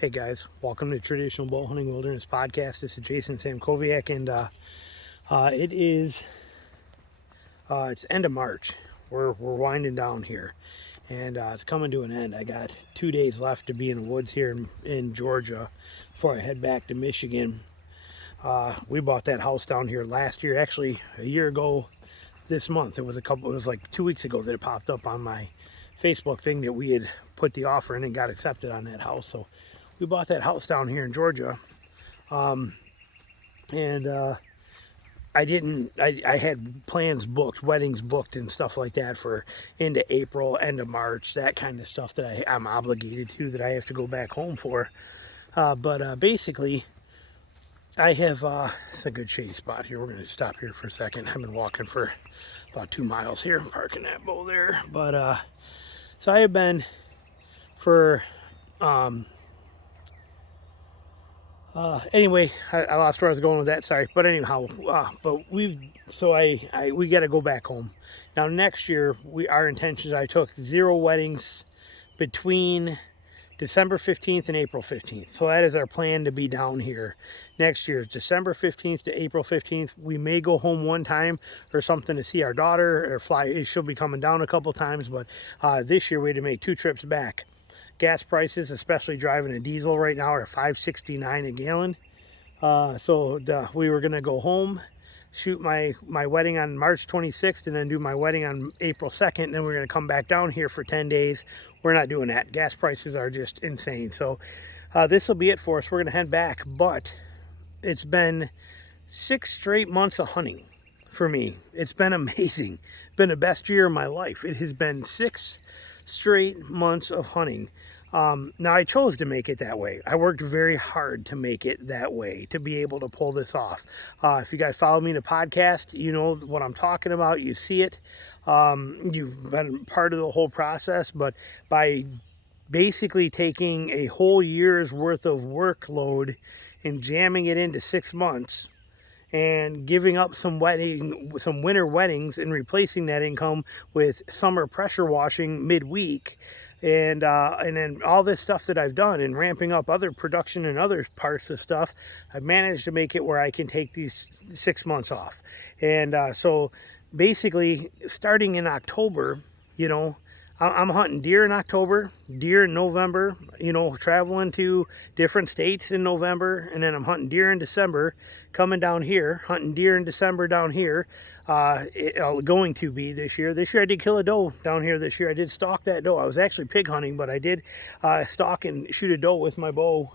Hey guys, welcome to Traditional Bow Hunting Wilderness Podcast. This is Jason Samkoviak, and it's end of March. We're winding down here, and it's coming to an end. I got 2 days left to be in the woods here in Georgia before I head back to Michigan. We bought that house down here last year, actually a year ago this month. It was like 2 weeks ago that it popped up on my Facebook thing that we had put the offer in and got accepted on that house. So we bought that house down here in Georgia, I had plans booked, weddings booked and stuff like that for into April, end of March, that kind of stuff that I'm obligated to, that I have to go back home for. Basically, I have, it's a good shady spot here. We're going to stop here for a second. I've been walking for about 2 miles here, parking that bow there. So I have been for, anyway, I lost where I was going with that, sorry. But anyhow, we got to go back home. Now next year, our intentions, I took 0 weddings between December 15th and April 15th. So that is our plan to be down here next year. It's December 15th to April 15th. We may go home one time or something to see our daughter or fly. She'll be coming down a couple times, but this year we had to make 2 trips back. Gas prices, especially driving a diesel right now, are $5.69 a gallon. We were gonna go home, shoot my wedding on March 26th, and then do my wedding on April 2nd. And then we're gonna come back down here for 10 days. We're not doing that. Gas prices are just insane. So this will be it for us. We're gonna head back, but it's been 6 straight months of hunting for me. It's been amazing. It's been the best year of my life. It has been 6 straight months of hunting. Now I chose to make it that way. I worked very hard to make it that way, to be able to pull this off. If you guys follow me in the podcast, you know what I'm talking about. You see it. You've been part of the whole process, but by basically taking a whole year's worth of workload and jamming it into 6 months, and giving up some winter weddings and replacing that income with summer pressure washing midweek, and then all this stuff that I've done and ramping up other production and other parts of stuff, I've managed to make it where I can take these 6 months off. And so basically starting in October, you know, I'm hunting deer in October, deer in November, you know, traveling to different states in November, and then I'm hunting deer in December, coming down here, hunting deer in December down here, going to be this year. This year I did kill a doe down here this year. I did stalk that doe. I was actually pig hunting, but I did stalk and shoot a doe with my bow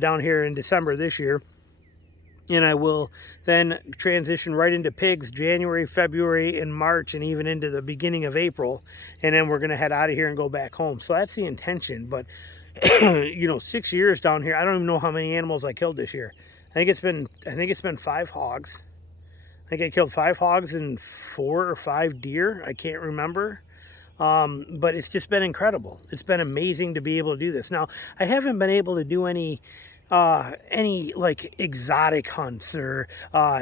down here in December this year. And I will then transition right into pigs January, February, and March, and even into the beginning of April. And then we're going to head out of here and go back home. So that's the intention. But, you know, 6 years down here, I don't even know how many animals I killed this year. I think it's been 5 hogs. I think I killed 5 hogs and 4 or 5 deer. I can't remember. But it's just been incredible. It's been amazing to be able to do this. Now, I haven't been able to do any like exotic hunts or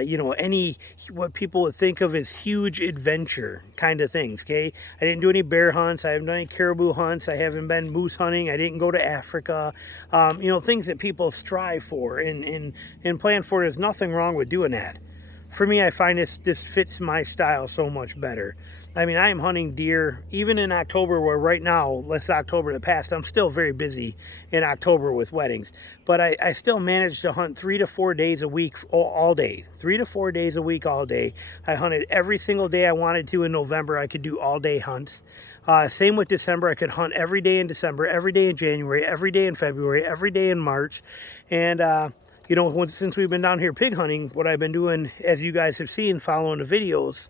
you know, any what people would think of as huge adventure kind of things. Okay, I didn't do any bear hunts, I haven't done any caribou hunts, I haven't been moose hunting, I didn't go to Africa. You know, things that people strive for and plan for. There's nothing wrong with doing that. For me, I find this fits my style so much better. I mean, I am hunting deer even in October, where right now, less October the past, I'm still very busy in October with weddings. But I still managed to hunt 3 to 4 days a week all day. 3 to 4 days a week all day. I hunted every single day I wanted to in November. I could do all day hunts. Same with December. I could hunt every day in December, every day in January, every day in February, every day in March. And you know, since we've been down here pig hunting, what I've been doing, as you guys have seen following the videos,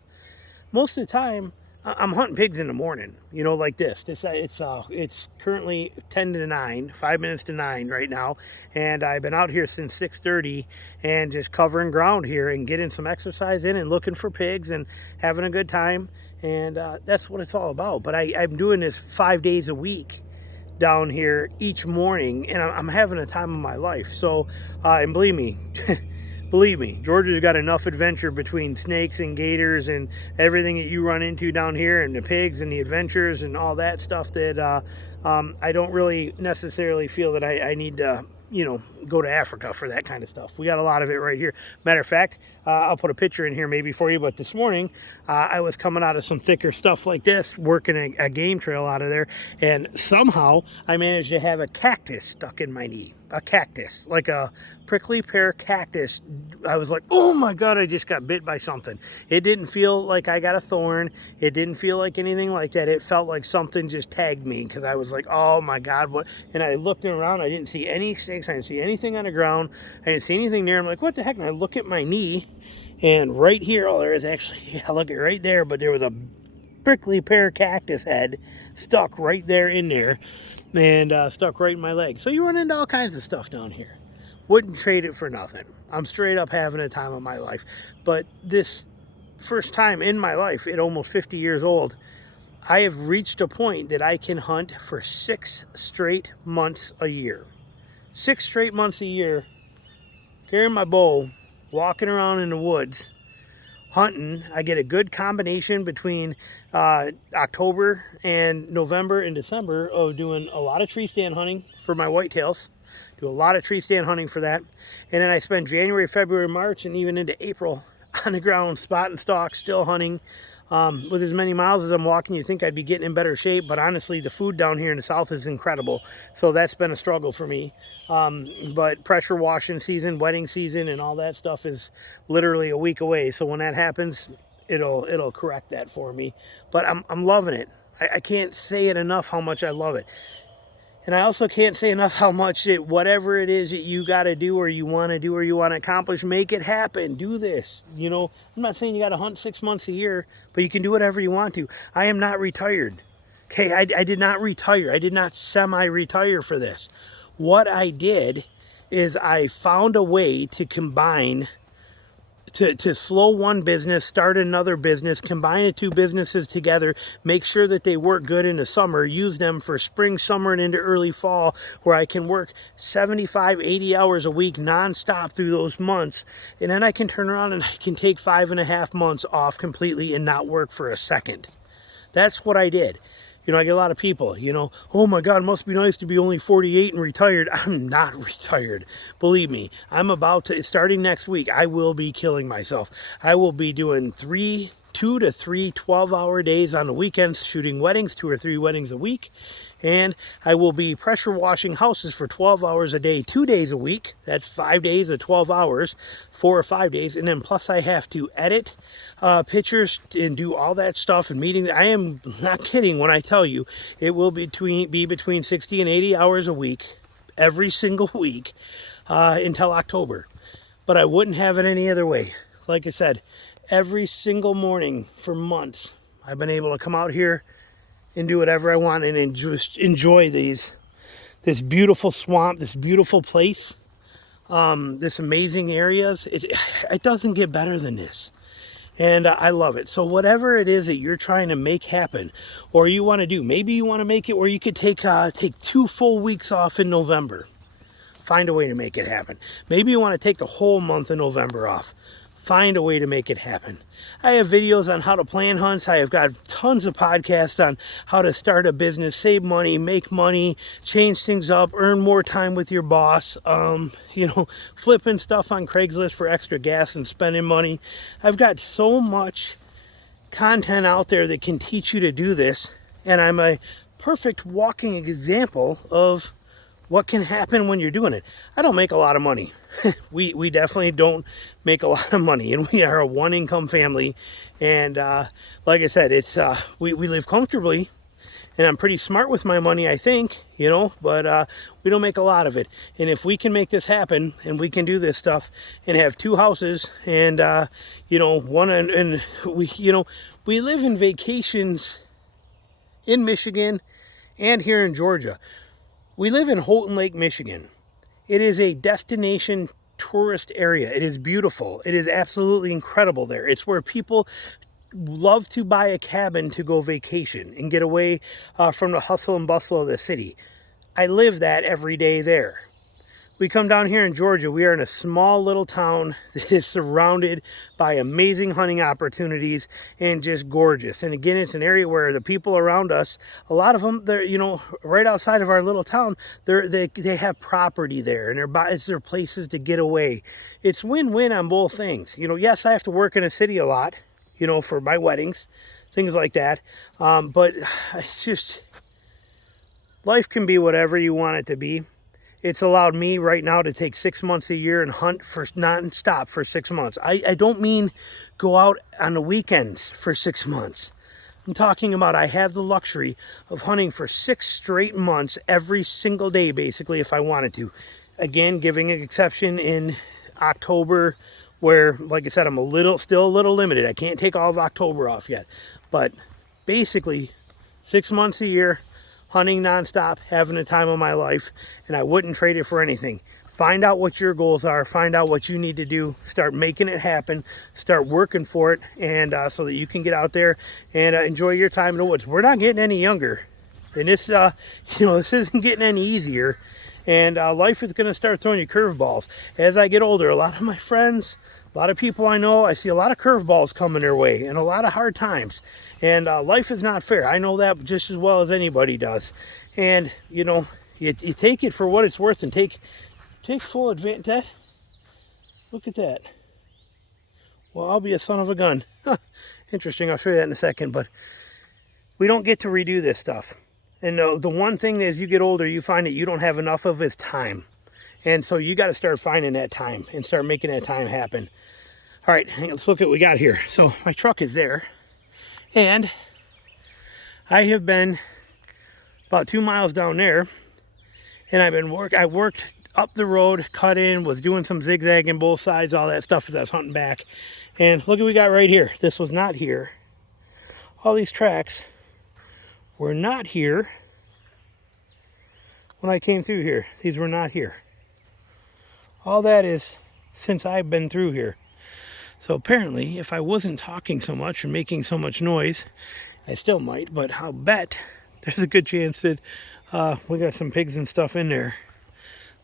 most of the time I'm hunting pigs in the morning, you know, like this. It's currently 10 to 9, 5 minutes to 9 right now, and I've been out here since 6:30 and just covering ground here and getting some exercise in and looking for pigs and having a good time. And that's what it's all about. But I'm doing this 5 days a week down here each morning, and I'm having a time of my life. So and believe me, Believe me, Georgia's got enough adventure between snakes and gators and everything that you run into down here, and the pigs and the adventures and all that stuff, that I don't really necessarily feel that I need to, you know, go to Africa for that kind of stuff. We got a lot of it right here. Matter of fact, I'll put a picture in here maybe for you, but this morning I was coming out of some thicker stuff like this, working a game trail out of there, and somehow I managed to have a cactus stuck in my knee. A cactus, like a prickly pear cactus. I was like, oh my God, I just got bit by something. It didn't feel like I got a thorn. It didn't feel like anything like that. It felt like something just tagged me, because I was like, oh my God, what? And I looked around, I didn't see any snakes, I didn't see anything on the ground, I didn't see anything there. I'm like, what the heck? And I look at my knee, and right here, oh, there is actually, I look at right there, but there was a prickly pear cactus head stuck right there in there, and stuck right in my leg. So you run into all kinds of stuff down here. Wouldn't trade it for nothing. I'm straight up having a time of my life. But this first time in my life, at almost 50 years old, I have reached a point that I can hunt for 6 straight months a year. 6 straight months a year, carrying my bow, walking around in the woods, hunting. I get a good combination between October and November and December of doing a lot of tree stand hunting for my whitetails. Do a lot of tree stand hunting for that. And then I spend January, February, March, and even into April on the ground, spot and stalk, still hunting. With as many miles as I'm walking, you think I'd be getting in better shape, but honestly, the food down here in the south is incredible. So that's been a struggle for me. But pressure washing season, wedding season, and all that stuff is literally a week away. So when that happens, it'll correct that for me. But I'm loving it. I can't say it enough how much I love it. And I also can't say enough how much whatever it is that you got to do, or you want to do, or you want to accomplish, make it happen. Do this. You know, I'm not saying you got to hunt 6 months a year, but you can do whatever you want to. I am not retired. Okay, I did not retire. I did not semi-retire for this. What I did is I found a way to combine, to slow one business, start another business, combine the 2 businesses together, make sure that they work good in the summer, use them for spring, summer, and into early fall, where I can work 75, 80 hours a week nonstop through those months. And then I can turn around and I can take 5.5 months off completely and not work for a second. That's what I did. You know, I get a lot of people, you know, oh my God, it must be nice to be only 48 and retired. I'm not retired. Believe me, I'm about to, starting next week, I will be killing myself. I will be doing 2 to 3 12-hour days on the weekends, shooting weddings, 2 or 3 weddings a week. And I will be pressure washing houses for 12 hours a day, 2 days a week. That's 5 days of 12 hours, 4 or 5 days. And then plus I have to edit pictures and do all that stuff and meetings. I am not kidding when I tell you it will be between 60 and 80 hours a week, every single week, until October. But I wouldn't have it any other way. Like I said, every single morning for months, I've been able to come out here and do whatever I want and just enjoy this beautiful swamp, this beautiful place, this amazing areas. It doesn't get better than this. And I love it. So whatever it is that you're trying to make happen, or you want to do, maybe you want to make it where you could take 2 full weeks off in November. Find a way to make it happen. Maybe you want to take the whole month of November off. Find a way to make it happen. I have videos on how to plan hunts. I have got tons of podcasts on how to start a business, save money, make money, change things up, earn more time with your boss, you know, flipping stuff on Craigslist for extra gas and spending money. I've got so much content out there that can teach you to do this, and I'm a perfect walking example of what can happen when you're doing it. I don't make a lot of money. We definitely don't make a lot of money, and we are a 1-income family. And like I said, it's we live comfortably, and I'm pretty smart with my money, I think, you know, but we don't make a lot of it. And if we can make this happen, and we can do this stuff and have 2 houses, and you know, and we, you know, we live in vacations in Michigan and here in Georgia. We live in Houghton Lake, Michigan. It is a destination tourist area. It is beautiful. It is absolutely incredible there. It's where people love to buy a cabin to go vacation and get away from the hustle and bustle of the city. I live that every day there. we come down here in Georgia, we are in a small little town that is surrounded by amazing hunting opportunities and just gorgeous. And again, it's an area where the people around us, a lot of them, they're, you know, right outside of our little town, they have property there, and it's their places to get away. It's win-win on both things. You know, yes, I have to work in a city a lot, you know, for my weddings, things like that. But it's just, life can be whatever you want it to be. It's allowed me right now to take 6 months a year and hunt for non-stop for 6 months. I don't mean go out on the weekends for 6 months. I'm talking about I have the luxury of hunting for 6 straight months every single day, basically, if I wanted to. Again, giving an exception in October, where, like I said, I'm still a little limited. I can't take all of October off yet. But basically, 6 months a year, hunting nonstop, having the time of my life, and I wouldn't trade it for anything. Find out what your goals are, find out what you need to do, start making it happen, start working for it, and so that you can get out there and enjoy your time in the woods. We're not getting any younger, and this, you know, this isn't getting any easier, and life is going to start throwing you curveballs. As I get older, a lot of my friends, a lot of people I know, I see a lot of curveballs coming their way and a lot of hard times. And life is not fair. I know that just as well as anybody does. And, you know, you take it for what it's worth and take full advantage. Look at that. Well, I'll be a son of a gun. Interesting. I'll show you that in a second. But we don't get to redo this stuff. And the one thing as you get older, you find that you don't have enough of is time. And so you got to start finding that time and start making that time happen. All right, let's look at what we got here. So my truck is there. And I have been about 2 miles down there. And I worked up the road, cut in, was doing some zigzagging both sides, all that stuff as I was hunting back. And look what we got right here. This was not here. All these tracks were not here when I came through here. These were not here. All that is since I've been through here. So apparently, if I wasn't talking so much and making so much noise, I still might, but I'll bet there's a good chance that we got some pigs and stuff in there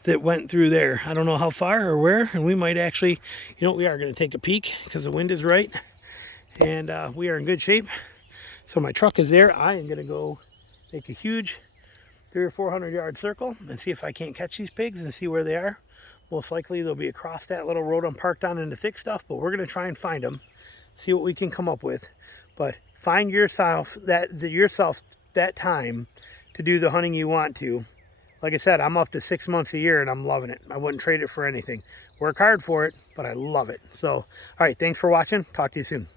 that went through there. I don't know how far or where, and we might actually, you know, we are going to take a peek because the wind is right, and we are in good shape. So my truck is there. I am going to go make a huge 300 or 400 yard circle and see if I can't catch these pigs and see where they are. Most likely they'll be across that little road I'm parked on in the thick stuff, but we're going to try and find them, see what we can come up with. But find yourself that time to do the hunting you want to. Like I said, I'm up to 6 months a year and I'm loving it. I wouldn't trade it for anything. Work hard for it, but I love it. So, all right, thanks for watching. Talk to you soon.